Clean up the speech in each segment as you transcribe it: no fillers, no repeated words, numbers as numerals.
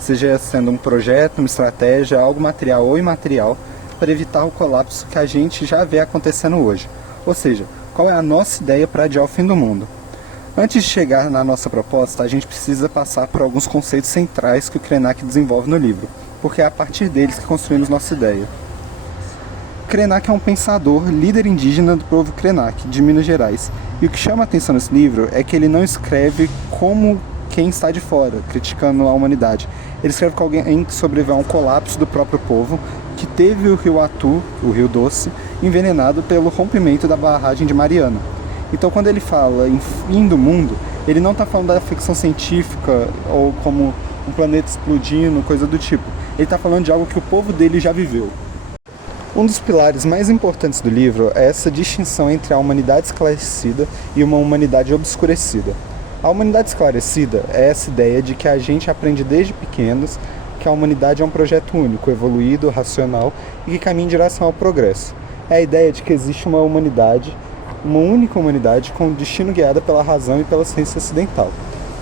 seja sendo um projeto, uma estratégia, algo material ou imaterial, para evitar o colapso que a gente já vê acontecendo hoje. Ou seja, qual é a nossa ideia para adiar o fim do mundo? Antes de chegar na nossa proposta, a gente precisa passar por alguns conceitos centrais que o Krenak desenvolve no livro, porque é a partir deles que construímos nossa ideia. Krenak é um pensador, líder indígena do povo Krenak, de Minas Gerais, e o que chama a atenção nesse livro é que ele não escreve como quem está de fora, criticando a humanidade. Ele escreve com alguém que sobreviveu a um colapso do próprio povo, que teve o rio Atu, o Rio Doce, envenenado pelo rompimento da barragem de Mariana. Então, quando ele fala em fim do mundo, ele não está falando da ficção científica ou como um planeta explodindo, coisa do tipo. Ele está falando de algo que o povo dele já viveu. Um dos pilares mais importantes do livro é essa distinção entre a humanidade esclarecida e uma humanidade obscurecida. A humanidade esclarecida é essa ideia de que a gente aprende desde pequenos que a humanidade é um projeto único, evoluído, racional e que caminha em direção ao progresso. É a ideia de que existe uma humanidade, uma única humanidade com destino guiada pela razão e pela ciência ocidental.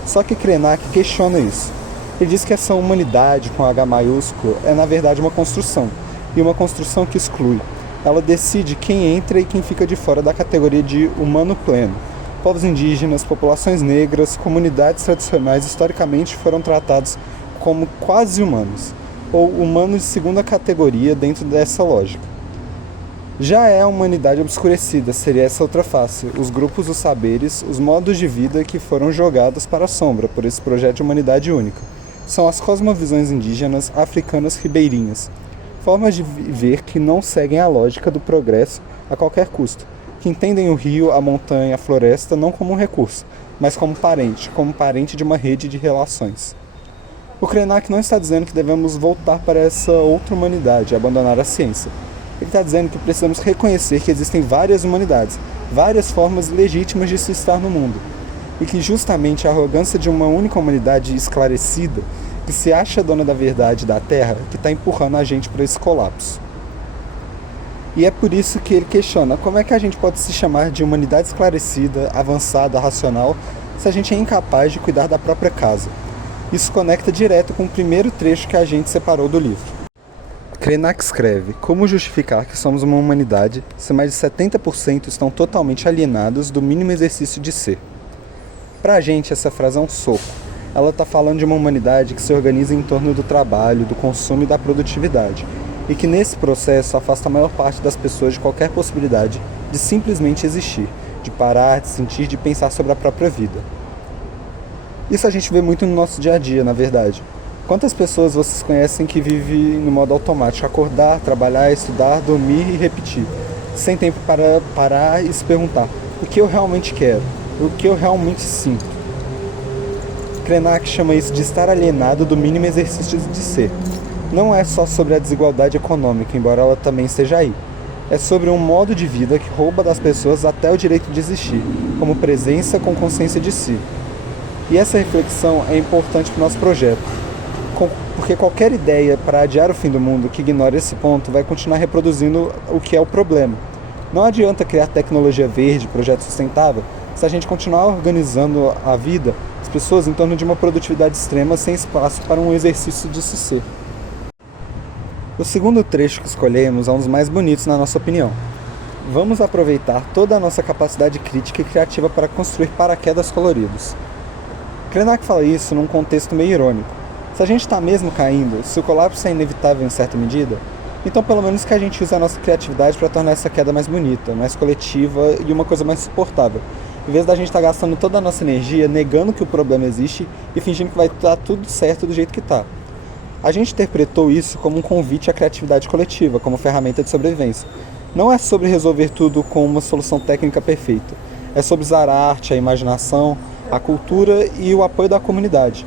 Só que Krenak questiona isso. Ele diz que essa humanidade com H maiúsculo é na verdade uma construção, e uma construção que exclui. Ela decide quem entra e quem fica de fora da categoria de humano pleno. Povos indígenas, populações negras, comunidades tradicionais historicamente foram tratados como quase humanos, ou humanos de segunda categoria dentro dessa lógica. Já é a humanidade obscurecida, seria essa outra face, os grupos, os saberes, os modos de vida que foram jogados para a sombra por esse projeto de humanidade única. São as cosmovisões indígenas africanas ribeirinhas, formas de viver que não seguem a lógica do progresso a qualquer custo, que entendem o rio, a montanha, a floresta não como um recurso, mas como parente de uma rede de relações. O Krenak não está dizendo que devemos voltar para essa outra humanidade e abandonar a ciência. Ele está dizendo que precisamos reconhecer que existem várias humanidades, várias formas legítimas de se estar no mundo, e que justamente a arrogância de uma única humanidade esclarecida, que se acha dona da verdade da Terra, que está empurrando a gente para esse colapso. E é por isso que ele questiona como é que a gente pode se chamar de humanidade esclarecida, avançada, racional, se a gente é incapaz de cuidar da própria casa. Isso conecta direto com o primeiro trecho que a gente separou do livro. Krenak escreve: como justificar que somos uma humanidade se mais de 70% estão totalmente alienados do mínimo exercício de ser? Pra gente, essa frase é um soco. Ela está falando de uma humanidade que se organiza em torno do trabalho, do consumo e da produtividade, e que nesse processo afasta a maior parte das pessoas de qualquer possibilidade de simplesmente existir, de parar, de sentir, de pensar sobre a própria vida. Isso a gente vê muito no nosso dia a dia, na verdade. Quantas pessoas vocês conhecem que vivem no modo automático, acordar, trabalhar, estudar, dormir e repetir, sem tempo para parar e se perguntar o que eu realmente quero, o que eu realmente sinto? Krenak chama isso de estar alienado do mínimo exercício de ser. Não é só sobre a desigualdade econômica, embora ela também esteja aí. É sobre um modo de vida que rouba das pessoas até o direito de existir, como presença com consciência de si. E essa reflexão é importante para o nosso projeto, porque qualquer ideia para adiar o fim do mundo que ignore esse ponto vai continuar reproduzindo o que é o problema. Não adianta criar tecnologia verde, projeto sustentável, se a gente continuar organizando a vida, as pessoas em torno de uma produtividade extrema sem espaço para um exercício de se ser. O segundo trecho que escolhemos é um dos mais bonitos na nossa opinião. Vamos aproveitar toda a nossa capacidade crítica e criativa para construir paraquedas coloridos. Krenak fala isso num contexto meio irônico. Se a gente está mesmo caindo, se o colapso é inevitável em certa medida, então pelo menos que a gente use a nossa criatividade para tornar essa queda mais bonita, mais coletiva e uma coisa mais suportável, em vez da gente estar gastando toda a nossa energia negando que o problema existe e fingindo que vai estar tudo certo do jeito que está. A gente interpretou isso como um convite à criatividade coletiva, como ferramenta de sobrevivência. Não é sobre resolver tudo com uma solução técnica perfeita. É sobre usar a arte, a imaginação, a cultura e o apoio da comunidade.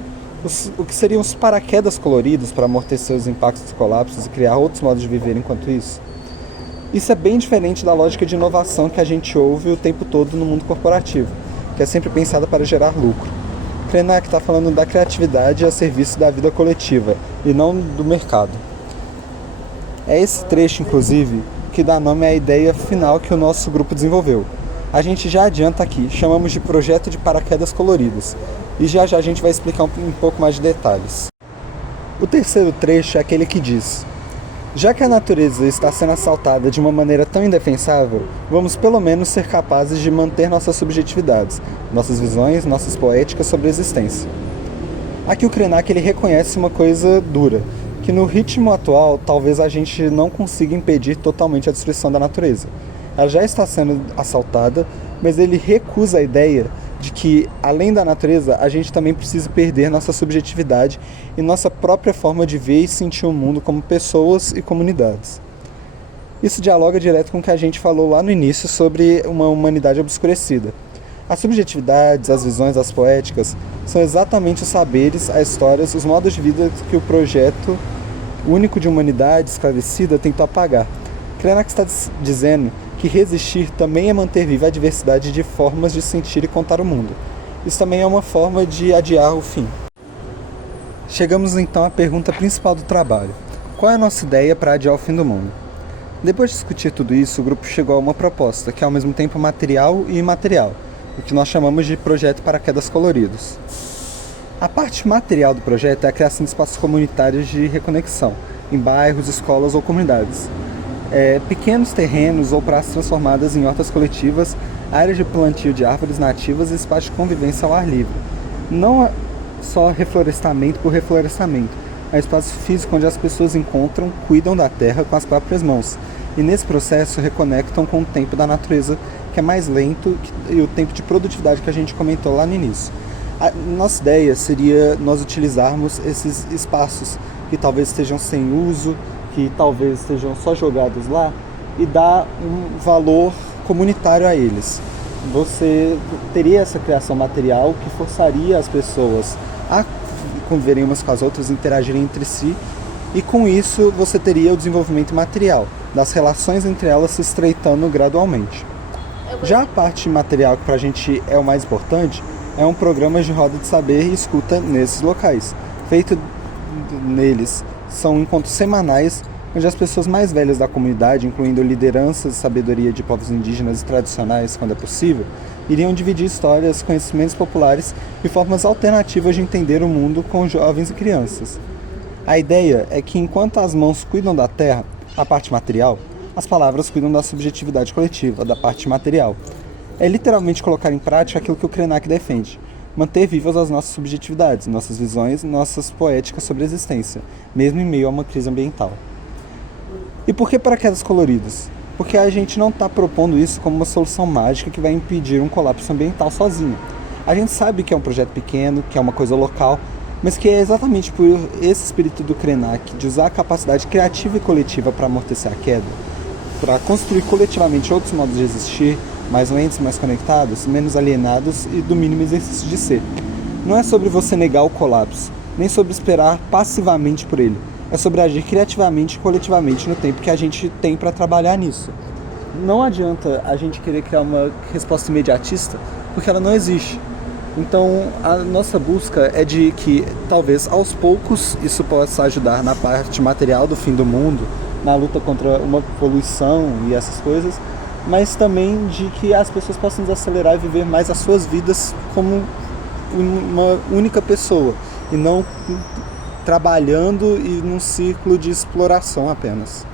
O que seriam os paraquedas coloridos para amortecer os impactos dos colapsos e criar outros modos de viver enquanto isso? Isso é bem diferente da lógica de inovação que a gente ouve o tempo todo no mundo corporativo, que é sempre pensada para gerar lucro. Krenak está falando da criatividade a serviço da vida coletiva e não do mercado. É esse trecho, inclusive, que dá nome à ideia final que o nosso grupo desenvolveu. A gente já adianta aqui, chamamos de projeto de paraquedas coloridos, e já já a gente vai explicar um pouco mais de detalhes. O terceiro trecho é aquele que diz: já que a natureza está sendo assaltada de uma maneira tão indefensável, vamos pelo menos ser capazes de manter nossas subjetividades, nossas visões, nossas poéticas sobre a existência. Aqui o Krenak ele reconhece uma coisa dura, que no ritmo atual talvez a gente não consiga impedir totalmente a destruição da natureza. Ela já está sendo assaltada, mas ele recusa a ideia de que, além da natureza, a gente também precisa perder nossa subjetividade e nossa própria forma de ver e sentir o mundo como pessoas e comunidades. Isso dialoga direto com o que a gente falou lá no início sobre uma humanidade obscurecida. As subjetividades, as visões, as poéticas são exatamente os saberes, as histórias, os modos de vida que o projeto único de humanidade esclarecida tentou apagar. Krenak está dizendo que resistir também é manter viva a diversidade de formas de sentir e contar o mundo. Isso também é uma forma de adiar o fim. Chegamos então à pergunta principal do trabalho. Qual é a nossa ideia para adiar o fim do mundo? Depois de discutir tudo isso, o grupo chegou a uma proposta que é ao mesmo tempo material e imaterial, o que nós chamamos de Projeto Paraquedas Coloridos. A parte material do projeto é a criação de espaços comunitários de reconexão, em bairros, escolas ou comunidades. Pequenos terrenos ou praças transformadas em hortas coletivas, áreas de plantio de árvores nativas e espaços de convivência ao ar livre. Não só reflorestamento por reflorestamento, é um espaço físico onde as pessoas encontram, cuidam da terra com as próprias mãos e nesse processo reconectam com o tempo da natureza, que é mais lento, e o tempo de produtividade que a gente comentou lá no início. A nossa ideia seria nós utilizarmos esses espaços que talvez estejam sem uso, que talvez estejam só jogados lá, e dar um valor comunitário a eles. Você teria essa criação material que forçaria as pessoas a conviverem umas com as outras, interagirem entre si, e com isso você teria o desenvolvimento material, das relações entre elas se estreitando gradualmente. Já a parte material, que pra gente é o mais importante, é um programa de roda de saber e escuta nesses locais. Feito neles são encontros semanais onde as pessoas mais velhas da comunidade, incluindo lideranças e sabedoria de povos indígenas e tradicionais, quando é possível, iriam dividir histórias, conhecimentos populares e formas alternativas de entender o mundo com jovens e crianças. A ideia é que enquanto as mãos cuidam da terra, a parte material, as palavras cuidam da subjetividade coletiva, da parte material. É literalmente colocar em prática aquilo que o Krenak defende. Manter vivas as nossas subjetividades, nossas visões, nossas poéticas sobre a existência, mesmo em meio a uma crise ambiental. E por que paraquedas coloridos? Porque a gente não está propondo isso como uma solução mágica que vai impedir um colapso ambiental sozinho. A gente sabe que é um projeto pequeno, que é uma coisa local, mas que é exatamente por esse espírito do Krenak, de usar a capacidade criativa e coletiva para amortecer a queda, para construir coletivamente outros modos de existir, mais lentes, mais conectados, menos alienados e do mínimo exercício de ser. Não é sobre você negar o colapso, nem sobre esperar passivamente por ele. É sobre agir criativamente e coletivamente no tempo que a gente tem para trabalhar nisso. Não adianta a gente querer criar uma resposta imediatista, porque ela não existe. Então, a nossa busca é de que, talvez, aos poucos, isso possa ajudar na parte material do fim do mundo, na luta contra uma poluição e essas coisas, mas também de que as pessoas possam desacelerar e viver mais as suas vidas como uma única pessoa, e não trabalhando e num ciclo de exploração apenas.